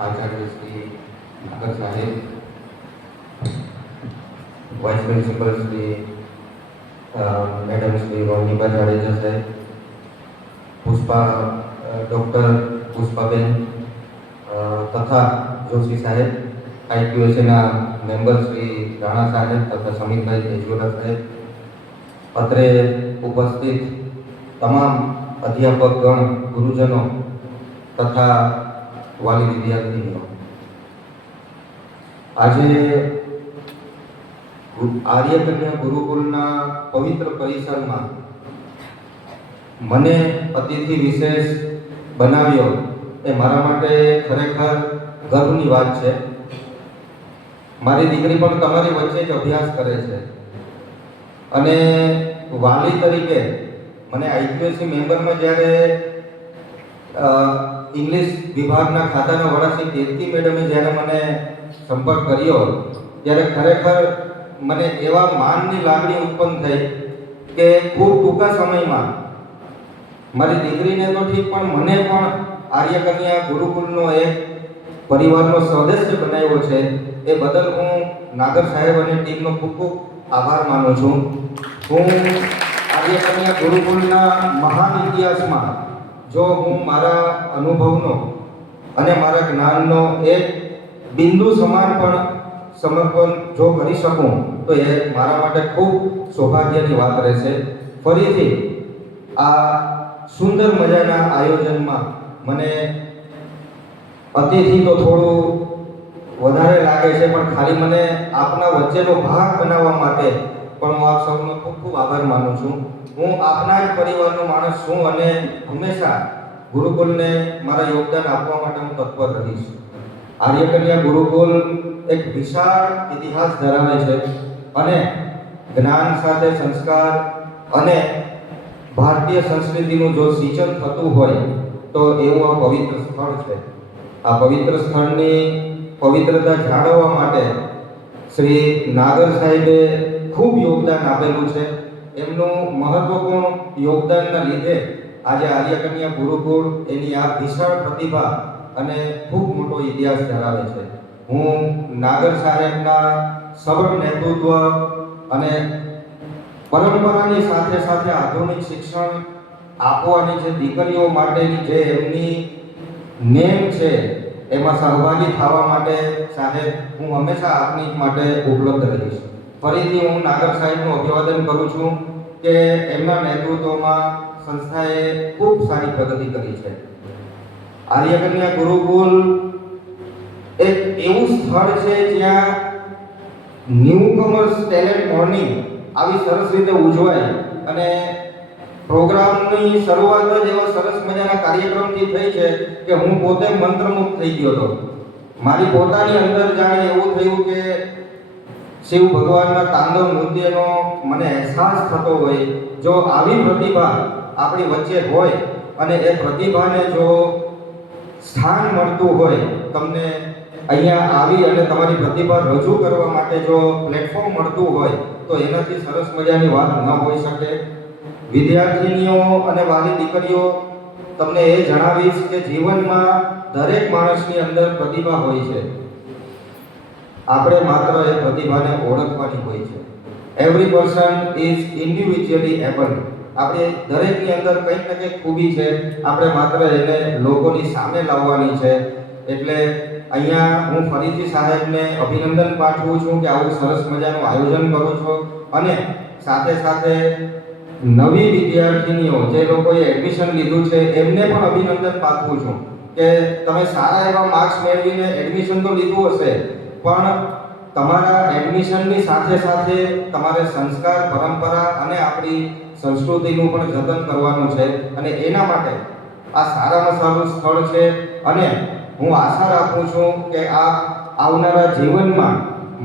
आचार्य Shri Nagar Saheb, vice principal Shri madam Shri Roniba Jadeja Saheb, Pushpa doctor Pushpaben तथा जोशी साहेब, आईक्यूएसएना member Shri Rana Saheb तथा समीर भाई तेजवाला साहेब, અત્રે ઉપસ્થિત તમામ અધ્યાપકગણ, ગુરુજનો તથા વાલી વિદ્યાર્થીઓ, આજે આર્યકન્યા ગુરુકુલના પવિત્ર પરિસરમાં મને અતિથિ વિશેષ બનાવ્યો એ મારા માટે ખરેખર ગર્વની વાત છે। મારી દીકરી પણ તમારી વચ્ચે જ અભ્યાસ કરે છે અને વાલી તરીકે મને આઈક્યુએસી મેમ્બરમાં જ્યારે ઇંગ્લિશ વિભાગના ખાતાના વડા શ્રી કેતકી મેડમે જ્યારે મને સંપર્ક કર્યો ત્યારે ખરેખર મને એવા માનની લાગણી ઉત્પન્ન થઈ કે ખૂબ ટૂંકા સમયમાં મારી દીકરીને તો ઠીક પણ મને પણ આર્યકન્યા ગુરુકુલનો એક પરિવારનો સદસ્ય બનાવ્યો છે। એ બદલ હું નાગર સાહેબ અને ટીમનો ખૂબ ખૂબ આભાર માનું છું। હું આર્યકન્યા ગુરુકુલના મહાન ઇતિહાસમાં જો હું મારા અનુભવનો અને મારા જ્ઞાનનો એક બિંદુ સમાન પણ સમર્પણ જો કરી શકું તો એ મારા માટે ખૂબ સૌભાગ્યની વાત રહેશે। ફરીથી આ સુંદર મજાના આયોજનમાં મને અતિથિ તો થોડું વધારે લાગે છે, પણ ખાલી મને આપના વચ્ચેનો ભાગ બનાવવા માટે પણ હું આપ સૌનો ખૂબ ખૂબ આભાર માનું છું। હું આપના જ પરિવારનો માણસ છું અને હંમેશા ગુરુકુલને મારા યોગદાન આપવા માટે હું તત્પર રહીશ। આર્યકન્યા ગુરુકુલ એક વિશાળ ઇતિહાસ ધરાવે છે અને જ્ઞાન સાથે સંસ્કાર અને ભારતીય સંસ્કૃતિનું જો સિંચન થતું હોય તો એવું આ પવિત્ર સ્થળ છે। આ પવિત્ર સ્થળની પવિત્રતા જાળવવા માટે શ્રી નાગર સાહેબે ખૂબ યોગદાન આપેલું છે। એમનું મહત્વપૂર્ણ યોગદાનના લીધે આજે આર્યકન્યા ગુરુકુળ એની આ વિશાળ પ્રતિભા અને ખૂબ મોટો ઇતિહાસ ધરાવે છે। હું નાગર સાહેબના સબળ નેતૃત્વ અને પરંપરાની સાથે સાથે આધુનિક શિક્ષણ આપવાની જે દીકરીઓ માટેની જે એમની નેમ છે એમાં સહભાગી થવા માટે સાહેબ હું હંમેશા આપની માટે ઉપલબ્ધ રહીશ। ફરીથી હું નાગર સાહેબનું અભિવાદન કરું છું કે એમના નેતૃત્વમાં સંસ્થાએ ખૂબ સારી પ્રગતિ કરી છે। આર્યકન્યા ગુરુકુલ એક એવું સ્થળ છે જ્યાં ન્યૂકમર્સ ટેલેન્ટ મોર્નિંગ આવી સરસ રીતે ઉજવાય અને પ્રોગ્રામની શરૂઆત જ એવા સરસ મજાના કાર્યક્રમથી થઈ છે કે હું પોતે મંત્રમુગ્ધ થઈ ગયો હતો। મારી પોતાની અંદર જાણે એવું થયું કે શિવ ભગવાનના તાંડવ નૃત્યનો મને અહેસાસ થતો હોય। જો આવી પ્રતિભા આપણી વચ્ચે હોય અને એ પ્રતિભાને જો સ્થાન મળતું હોય, તમને અહીંયા આવી અને તમારી પ્રતિભા રજૂ કરવા માટે જો પ્લેટફોર્મ મળતું હોય તો એનાથી સરસ મજાની વાત ન હોઈ શકે। વિદ્યાર્થીનીઓ અને વાલી દીકરીઓ, તમને એ જણાવીશ કે જીવનમાં દરેક માણસની અંદર પ્રતિભા હોય છે, આપણે માત્ર એ પ્રતિભાને ઓળખવાની હોય છે। Every person is individually able. આપણે દરેકની અંદર કંઈક ને કંઈક ખૂબી છે, આપણે માત્ર એને લોકોની સામે લાવવાની છે। એટલે અહીંયા હું ફરીથી સાહેબને અભિનંદન પાઠવું છું કે આવું સરસ મજાનું આયોજન કરો છો અને સાથે સાથે નવી વિદ્યાર્થીનીઓ જે લોકોએ એડમિશન લીધું છે એમને પણ અભિનંદન પાઠવું છું કે તમે સારા એવા માર્ક્સ મેળવીને એડમિશન તો લીધું હશે, પણ તમારા એડમિશનની સાથે સાથે તમારે સંસ્કાર, પરંપરા અને આપણી સંસ્કૃતિનું પણ જતન કરવાનું છે અને એના માટે આ સારામાં સારું સ્થળ છે। અને હું આશા રાખું છું કે આ આવનારા જીવનમાં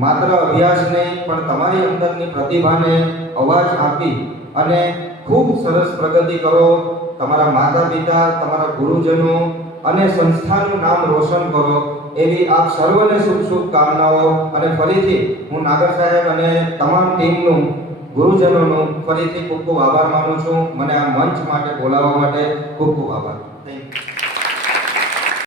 માત્ર અભ્યાસ નહીં પણ તમારી અંદરની પ્રતિભાને અવાજ આપી અને ખૂબ સરસ પ્રગતિ કરો। તમારા માતા પિતા, તમારા ગુરુજનો અને સંસ્થાનું નામ રોશન કરો એવી આપ સર્વને શુભકામનાઓ। અને ફરીથી હું નાગર સાહેબ અને તમામ ટીમનું, ગુરુજનોનો ફરીથી ખૂબ ખૂબ આભાર માનું છું। મને આ મંચ માટે બોલાવવા માટે ખૂબ ખૂબ આભાર।